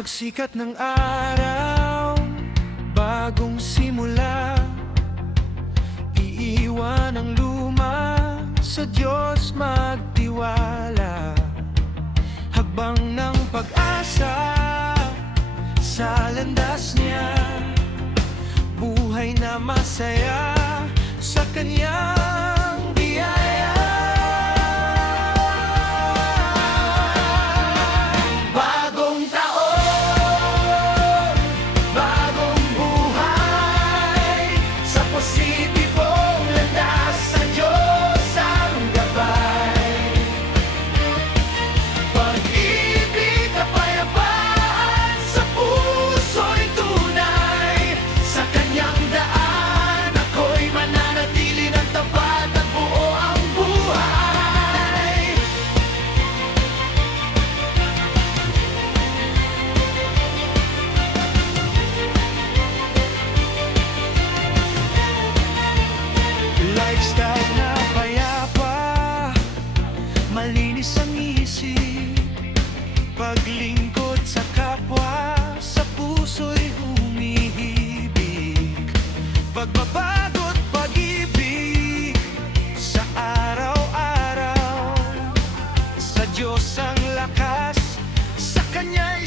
pagsikat ng araw, bagong simula, iiwan ang luma, sa Diyos magtiwala. Hakbang ng pag-asa, sa landas niya, buhay na masaya, sa Kanyang biyaya. Bagong taon, bagong buhay, sa positibong landas, sa Diyos ang gabay. Pag-ibig, kapayapaan, sa puso'y tunay, sa Kanyang daan ako'y mananatili ng tapat at buo ang buhay. Lifestyle na payapa, malinis ang isip, paglingkod sa kapwa, sa puso'y humihibig, pagbabago't pag-ibig, sa araw-araw, sa Diyos ang lakas, sa Kanya'y